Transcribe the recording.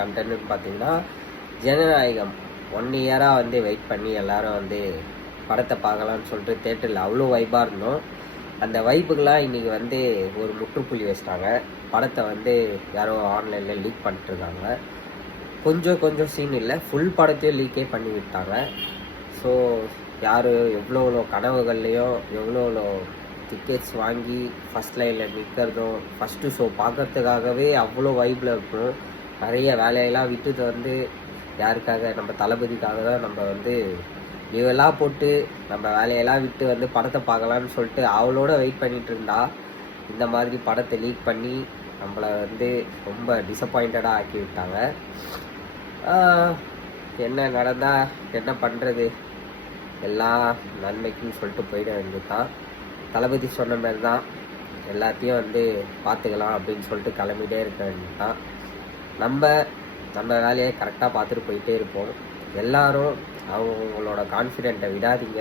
கண்டென்ட்னு பார்த்தீங்கன்னா, ஜனநாயகம் 1 இயராக வந்து வெயிட் பண்ணி எல்லாரும் வந்து படத்தை பார்க்கலான்னு சொல்லிட்டு தேட்டரில் அவ்வளோ வைப்பாக இருந்தோம். அந்த வைப்புக்கெலாம் இன்றைக்கி வந்து ஒரு முற்றுப்புள்ளி வச்சிட்டாங்க. படத்தை வந்து யாரோ ஆன்லைனில் லீக் பண்ணிட்டுருக்காங்க. கொஞ்சம் சீன் இல்லை, ஃபுல் படத்தையும் லீக்கே பண்ணி விட்டாங்க. ஸோ யார் எவ்வளோ கனவுகள்லையும் எவ்வளோ டிக்கெட்ஸ் வாங்கி ஃபஸ்ட் லைனில் நிற்கிறதும் ஃபஸ்ட்டு ஷோ பார்க்கறதுக்காகவே அவ்வளோ வைப்பில் இருக்கும். நிறைய வேலையெல்லாம் விட்டுட்டு வந்து யாருக்காக, நம்ம தளபதிக்காக தான் நம்ம வந்து லீவெல்லாம் போட்டு நம்ம வேலையெல்லாம் விட்டு வந்து படத்தை பார்க்கலான்னு சொல்லிட்டு அவளோட வெயிட் பண்ணிகிட்டு இருந்தா இந்த மாதிரி படத்தை லீக் பண்ணி நம்மளை வந்து ரொம்ப டிசப்பாயிண்டடாக ஆக்கி விட்டாங்க. என்ன நடந்தால் என்ன பண்ணுறது, எல்லாம் நன்மைக்குன்னு சொல்லிட்டு போயிட வேண்டியதுதான். தளபதி சொன்ன மாதிரி தான் எல்லாத்தையும் வந்து பார்த்துக்கலாம் அப்படின்னு சொல்லிட்டு கிளம்பிட்டே இருக்க வேண்டியதுதான். நம்ம வேலையை கரெக்டாக பார்த்துட்டு போயிட்டே இருப்போம். எல்லாரும் அவங்களோட கான்ஃபிடென்ட்டை விடாதீங்க.